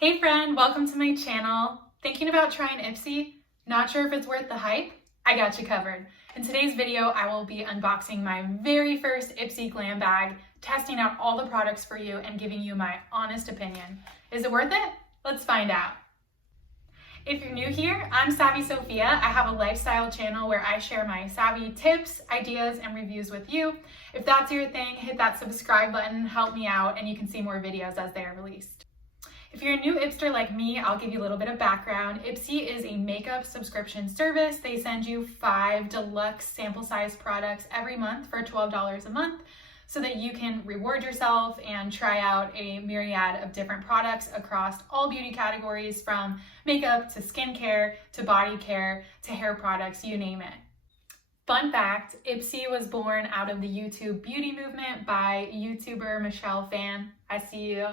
Hey friend, welcome to my channel. Thinking about trying Ipsy? Not sure if it's worth the hype? I got you covered. In today's video, I will be unboxing my very first Ipsy Glam Bag, testing out all the products for you and giving you my honest opinion. Is it worth it? Let's find out. If you're new here, I'm Savvy Sophia. I have a lifestyle channel where I share my savvy tips, ideas, and reviews with you. If that's your thing, hit that subscribe button, help me out, and you can see more videos as they are released. If you're a new Ipster like me, I'll give you a little bit of background. Ipsy is a makeup subscription service. They send you 5 deluxe sample size products every month for $12 a month so that you can reward yourself and try out a myriad of different products across all beauty categories, from makeup to skincare to body care to hair products, you name it. Fun fact, Ipsy was born out of the YouTube beauty movement by YouTuber Michelle Fan. I see you.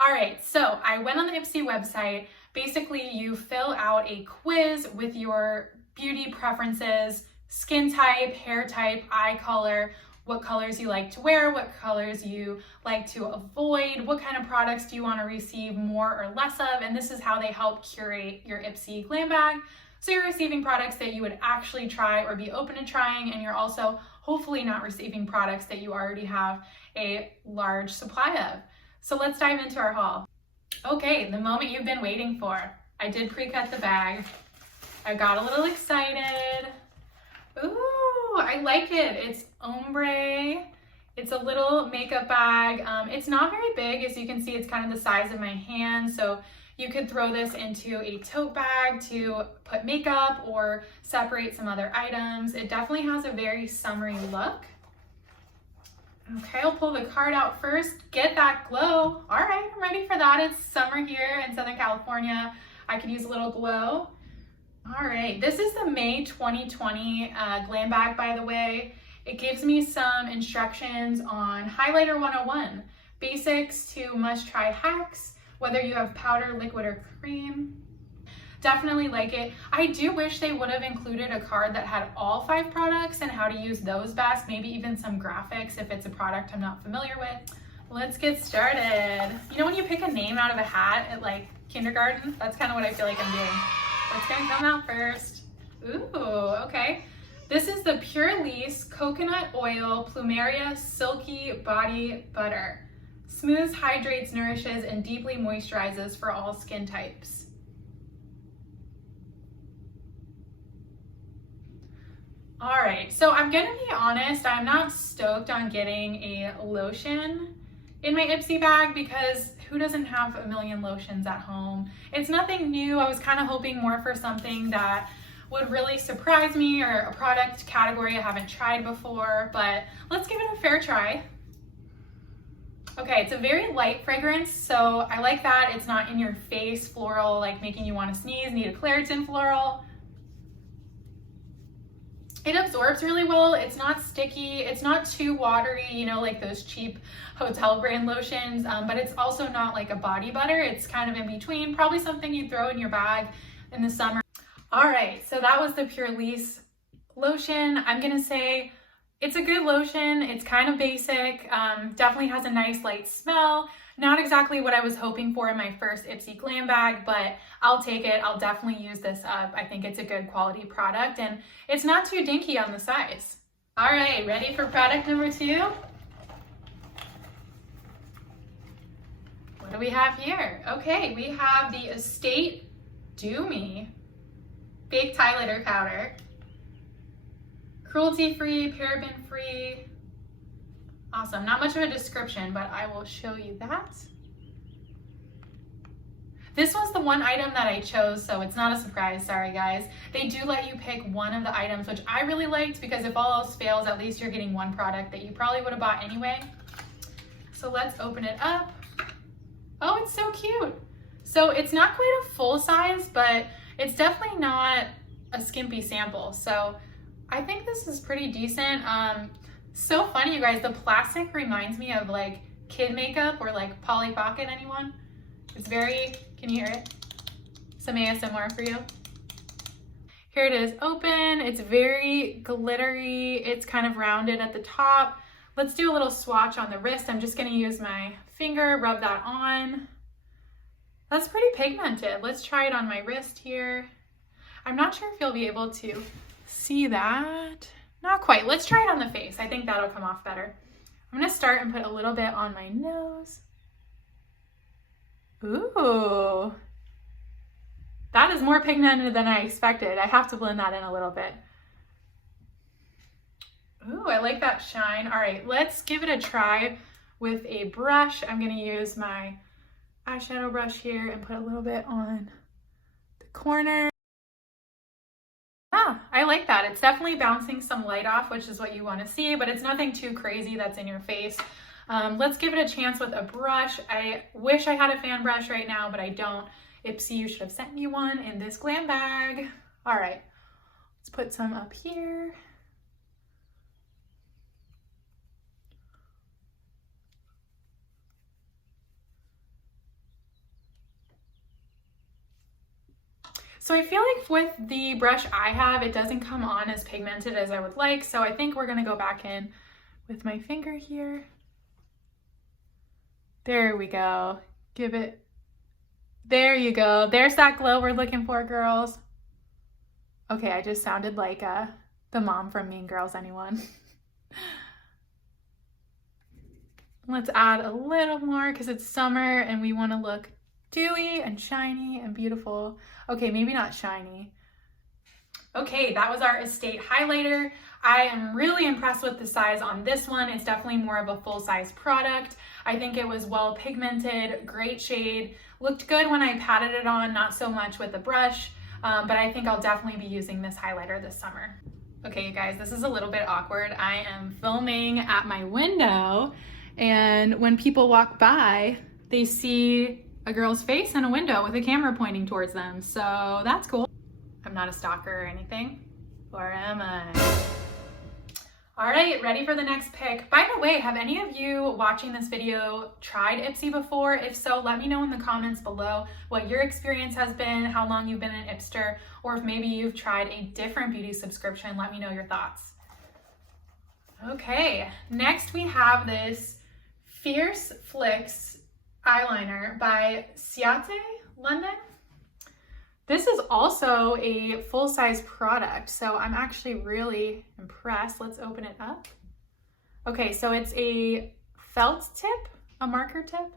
All right, so I went on the Ipsy website. Basically, you fill out a quiz with your beauty preferences, skin type, hair type, eye color, what colors you like to wear, what colors you like to avoid, what kind of products do you want to receive more or less of, and this is how they help curate your Ipsy Glam Bag. So you're receiving products that you would actually try or be open to trying, and you're also hopefully not receiving products that you already have a large supply of. So let's dive into our haul. Okay, the moment you've been waiting for. I did pre-cut the bag. I got a little excited. Ooh, I like it. It's ombre. It's a little makeup bag. It's not very big. As you can see, it's kind of the size of my hand. So you could throw this into a tote bag to put makeup or separate some other items. It definitely has a very summery look. Okay, I'll pull the card out first. Get that glow. All right, I'm ready for that. It's summer here in Southern California. I could use a little glow. All right, this is the May 2020 Glam Bag, by the way. It gives me some instructions on Highlighter 101, basics to must-try hacks, whether you have powder, liquid, or cream. Definitely like it. I do wish they would have included a card that had all 5 products and how to use those best, maybe even some graphics if it's a product I'm not familiar with. Let's get started. You know when you pick a name out of a hat at like kindergarten? That's kind of what I feel like I'm doing. What's gonna come out first? Ooh, okay. This is the Pure Lease Coconut Oil Plumeria Silky Body Butter. Smooths, hydrates, nourishes, and deeply moisturizes for all skin types. All right, so I'm gonna be honest, I'm not stoked on getting a lotion in my Ipsy bag because who doesn't have a million lotions at home? It's nothing new. I was kind of hoping more for something that would really surprise me, or a product category I haven't tried before, but let's give it a fair try. Okay, it's a very light fragrance, so I like that. It's not in your face floral, like making you want to sneeze, need a Claritin floral. It absorbs really well. It's not sticky. It's not too watery, you know, like those cheap hotel brand lotions, but it's also not like a body butter. It's kind of in between, probably something you throw in your bag in the summer. All right, so that was the Pure Lease lotion. I'm gonna say it's a good lotion. It's kind of basic, definitely has a nice light smell. Not exactly what I was hoping for in my first Ipsy Glam Bag, but I'll take it. I'll definitely use this up. I think it's a good quality product and it's not too dinky on the size. All right, ready for product number 2? What do we have here? Okay, we have the Estate Do Me Baked Highlighter Powder. Cruelty-free, paraben-free. Awesome, not much of a description, but I will show you that. This was the one item that I chose, so it's not a surprise, sorry guys. They do let you pick one of the items, which I really liked because if all else fails, at least you're getting one product that you probably would have bought anyway. So let's open it up. Oh, it's so cute. So it's not quite a full size, but it's definitely not a skimpy sample. So I think this is pretty decent. So funny, you guys, the plastic reminds me of like kid makeup or like Polly Pocket, anyone? It's very, can you hear it? Some ASMR for you. Here it is open. It's very glittery. It's kind of rounded at the top. Let's do a little swatch on the wrist. I'm just gonna use my finger, rub that on. That's pretty pigmented. Let's try it on my wrist here. I'm not sure if you'll be able to see that. Not quite. Let's try it on the face. I think that'll come off better. I'm gonna start and put a little bit on my nose. Ooh. That is more pigmented than I expected. I have to blend that in a little bit. Ooh, I like that shine. All right, let's give it a try with a brush. I'm gonna use my eyeshadow brush here and put a little bit on the corner. Yeah, I like that. It's definitely bouncing some light off, which is what you want to see, but it's nothing too crazy that's in your face. Let's give it a chance with a brush. I wish I had a fan brush right now, but I don't. Ipsy, you should have sent me one in this glam bag. All right, let's put some up here. So I feel like with the brush I have, it doesn't come on as pigmented as I would like. So I think we're gonna go back in with my finger here. There we go. Give it, there you go. There's that glow we're looking for, girls. Okay, I just sounded like the mom from Mean Girls, anyone? Let's add a little more because it's summer and we wanna look dewy and shiny and beautiful. Okay, maybe not shiny. Okay, that was our Estate highlighter. I am really impressed with the size on this one. It's definitely more of a full-size product. I think it was well pigmented, great shade, looked good when I patted it on, not so much with the brush, but I think I'll definitely be using this highlighter this summer. Okay, you guys, this is a little bit awkward. I am filming at my window, and when people walk by, they see a girl's face in a window with a camera pointing towards them. So that's cool. I'm not a stalker or anything, or am I? All right, ready for the next pick. By the way, have any of you watching this video tried Ipsy before? If so, let me know in the comments below what your experience has been, how long you've been an Ipster, or if maybe you've tried a different beauty subscription, let me know your thoughts. Okay, next we have this Fierce Flicks eyeliner by Ciate London. This is also a full-size product, so I'm actually really impressed. Let's open it up. Okay, so it's a felt tip, a marker tip.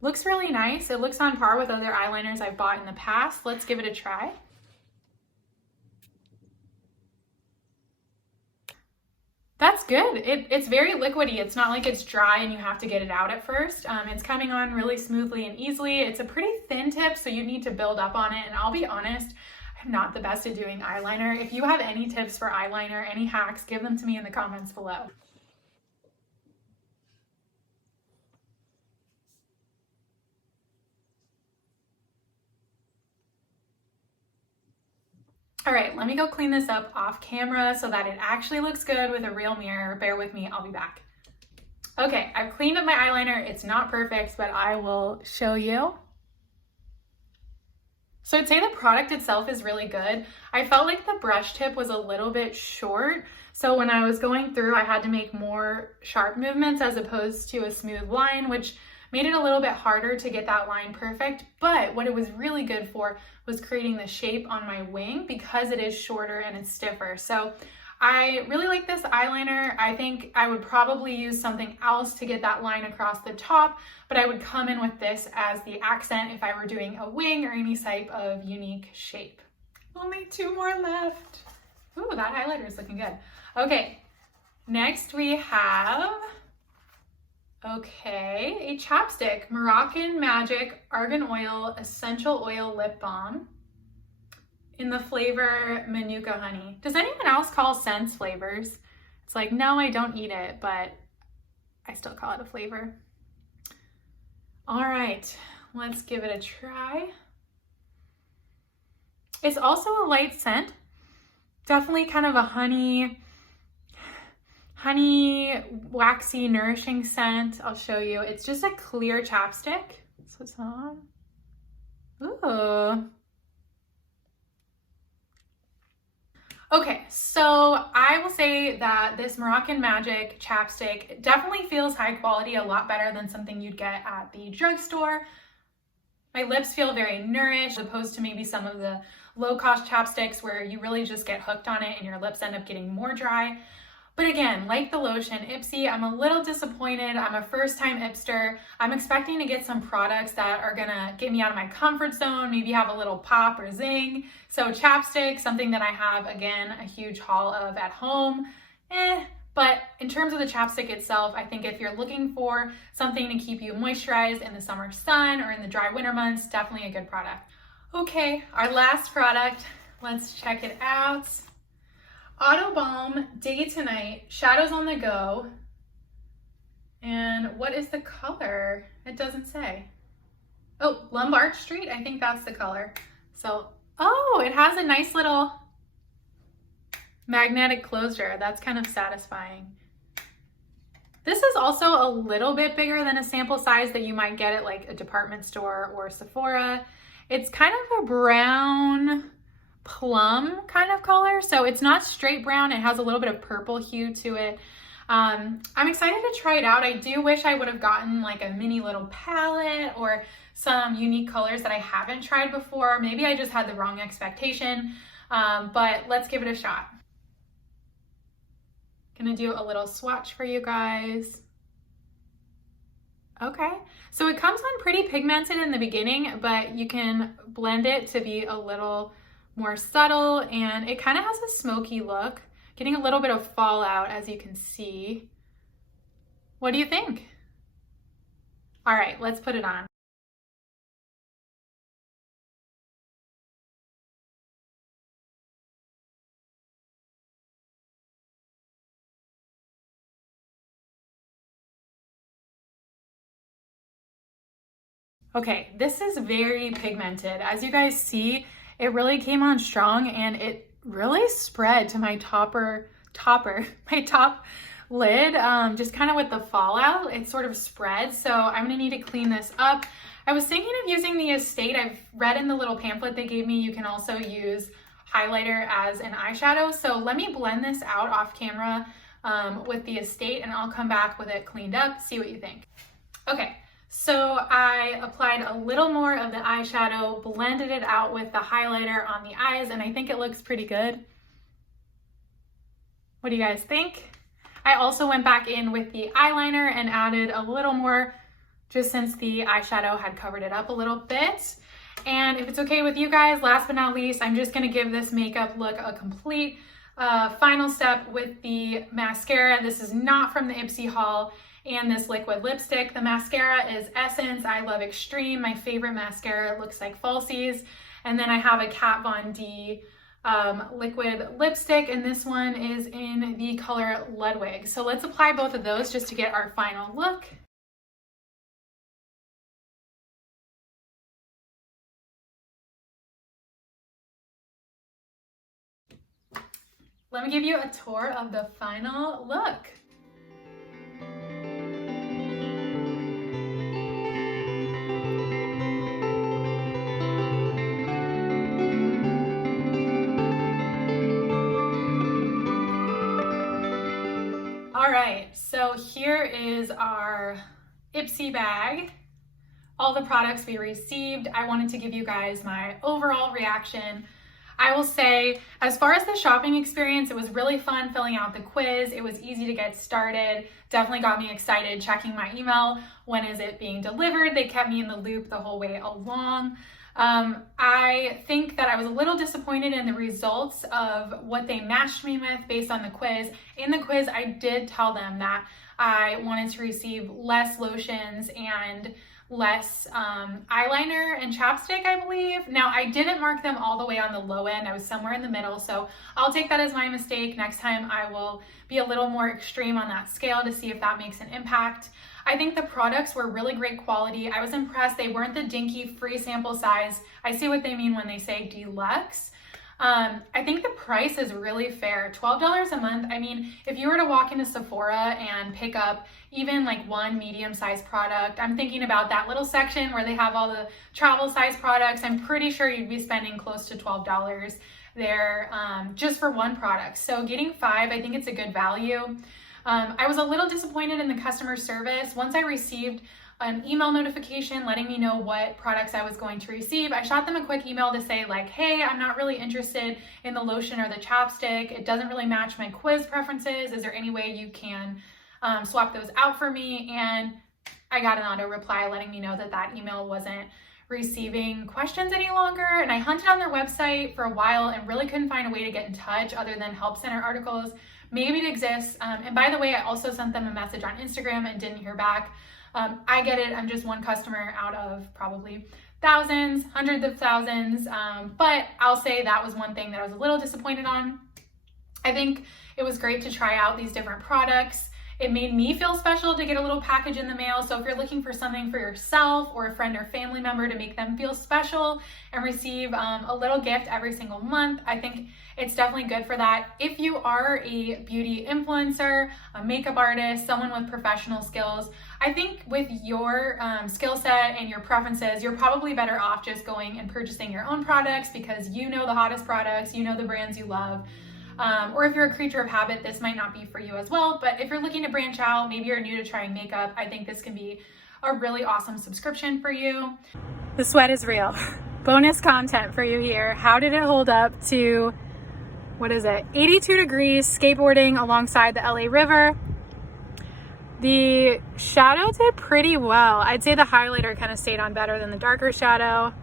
Looks really nice. It looks on par with other eyeliners I've bought in the past. Let's give it a try. That's good. It's very liquidy. It's not like it's dry and you have to get it out at first. It's coming on really smoothly and easily. It's a pretty thin tip, so you need to build up on it. And I'll be honest, I'm not the best at doing eyeliner. If you have any tips for eyeliner, any hacks, give them to me in the comments below. All right, let me go clean this up off camera so that it actually looks good with a real mirror. Bear with me, I'll be back. Okay, I've cleaned up my eyeliner. It's not perfect, but I will show you. So I'd say the product itself is really good. I felt like the brush tip was a little bit short. So when I was going through, I had to make more sharp movements as opposed to a smooth line, which made it a little bit harder to get that line perfect. But what it was really good for was creating the shape on my wing because it is shorter and it's stiffer. So I really like this eyeliner. I think I would probably use something else to get that line across the top, but I would come in with this as the accent if I were doing a wing or any type of unique shape. Only 2 more left. Ooh, that highlighter is looking good. Okay, next we have, a chapstick, Moroccan Magic Argan Oil Essential Oil Lip Balm in the flavor Manuka Honey. Does anyone else call scents flavors? It's like, no, I don't eat it, but I still call it a flavor. All right, let's give it a try. It's also a light scent, definitely kind of a honey, waxy, nourishing scent. I'll show you. It's just a clear chapstick. That's what's on. Ooh. Okay, so I will say that this Moroccan Magic chapstick definitely feels high quality, a lot better than something you'd get at the drugstore. My lips feel very nourished, as opposed to maybe some of the low-cost chapsticks where you really just get hooked on it and your lips end up getting more dry. But again, like the lotion, Ipsy, I'm a little disappointed. I'm a first-time Ipster. I'm expecting to get some products that are gonna get me out of my comfort zone, maybe have a little pop or zing. So chapstick, something that I have, again, a huge haul of at home. But in terms of the chapstick itself, I think if you're looking for something to keep you moisturized in the summer sun or in the dry winter months, definitely a good product. Okay, our last product, let's check it out. AUTOBALM Day to Night Shadows on the Go. And what is the color? It doesn't say. Oh, Lombard Street, I think that's the color. So, oh, it has a nice little magnetic closure. That's kind of satisfying. This is also a little bit bigger than a sample size that you might get at like a department store or Sephora. It's kind of a brown plum kind of color, so it's not straight brown. It has a little bit of purple hue to it. I'm excited to try it out. I do wish I would have gotten like a mini little palette or some unique colors that I haven't tried before. Maybe I just had the wrong expectation, but let's give it a shot. Gonna do a little swatch for you guys. Okay, so it comes on pretty pigmented in the beginning, but you can blend it to be a little more subtle, and it kind of has a smoky look, getting a little bit of fallout as you can see. What do you think? All right, let's put it on. Okay, this is very pigmented. As you guys see, it really came on strong and it really spread to my my top lid, just kind of with the fallout, it sort of spread. So I'm gonna need to clean this up. I was thinking of using the Estate. I've read in the little pamphlet they gave me, you can also use highlighter as an eyeshadow. So let me blend this out off camera with the Estate, and I'll come back with it cleaned up, see what you think. Okay. So I applied a little more of the eyeshadow, blended it out with the highlighter on the eyes, and I think it looks pretty good. What do you guys think? I also went back in with the eyeliner and added a little more just since the eyeshadow had covered it up a little bit. And if it's okay with you guys, last but not least, I'm just gonna give this makeup look a complete final step with the mascara. This is not from the Ipsy haul. And this liquid lipstick. The mascara is Essence I Love Extreme, my favorite mascara. It looks like falsies. And then I have a Kat Von D liquid lipstick, and this one is in the color Ludwig. So let's apply both of those just to get our final look. Let me give you a tour of the final look. All right, so here is our Ipsy bag, all the products we received. I wanted to give you guys my overall reaction. I will say, as far as the shopping experience, it was really fun filling out the quiz. It was easy to get started. Definitely got me excited checking my email. When is it being delivered? They kept me in the loop the whole way along. I think that I was a little disappointed in the results of what they matched me with based on the quiz. In the quiz, I did tell them that I wanted to receive less lotions and less eyeliner and chapstick, I believe. Now, I didn't mark them all the way on the low end. I was somewhere in the middle, so I'll take that as my mistake. Next time, I will be a little more extreme on that scale to see if that makes an impact. I think the products were really great quality. I was impressed. They weren't the dinky free sample size. I see what they mean when they say deluxe. I think the price is really fair. $12 a month. I mean, if you were to walk into Sephora and pick up even like one medium-sized product, I'm thinking about that little section where they have all the travel size products. I'm pretty sure you'd be spending close to $12 there just for one product. So getting 5, I think it's a good value. I was a little disappointed in the customer service. Once I received an email notification letting me know what products I was going to receive. I shot them a quick email to say like, hey, I'm not really interested in the lotion or the chapstick. It doesn't really match my quiz preferences. Is there any way you can swap those out for me? And I got an auto reply letting me know that that email wasn't receiving questions any longer. And I hunted on their website for a while and really couldn't find a way to get in touch other than help center articles. Maybe it exists. And by the way, I also sent them a message on Instagram and didn't hear back. I get it. I'm just one customer out of probably thousands, hundreds of thousands. But I'll say that was one thing that I was a little disappointed on. I think it was great to try out these different products. It made me feel special to get a little package in the mail. So if you're looking for something for yourself or a friend or family member to make them feel special and receive a little gift every single month, I think it's definitely good for that. If you are a beauty influencer, a makeup artist, someone with professional skills, I think with your skill set and your preferences, you're probably better off just going and purchasing your own products because you know the hottest products, you know the brands you love. Or if you're a creature of habit, this might not be for you as well. But if you're looking to branch out, maybe you're new to trying makeup, I think this can be a really awesome subscription for you. The sweat is real. Bonus content for you here. How did it hold up to, what is it, 82 degrees skateboarding alongside the LA River? The shadow did pretty well. I'd say the highlighter kind of stayed on better than the darker shadow.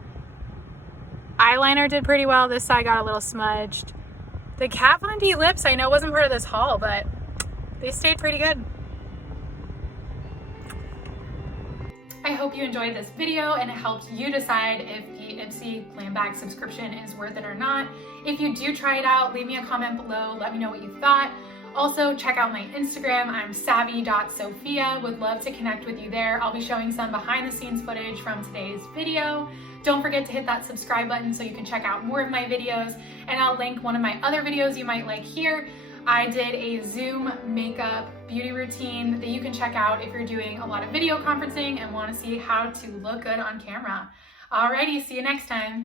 Eyeliner did pretty well. This side got a little smudged. The Kat Von D lips, I know wasn't part of this haul, but they stayed pretty good. I hope you enjoyed this video and it helped you decide if the Ipsy Glam Bag subscription is worth it or not. If you do try it out, leave me a comment below. Let me know what you thought. Also, check out my Instagram. I'm savvy.sophia. Would love to connect with you there. I'll be showing some behind the scenes footage from today's video. Don't forget to hit that subscribe button so you can check out more of my videos, and I'll link one of my other videos you might like here. I did a Zoom makeup beauty routine that you can check out if you're doing a lot of video conferencing and want to see how to look good on camera. Alrighty, see you next time.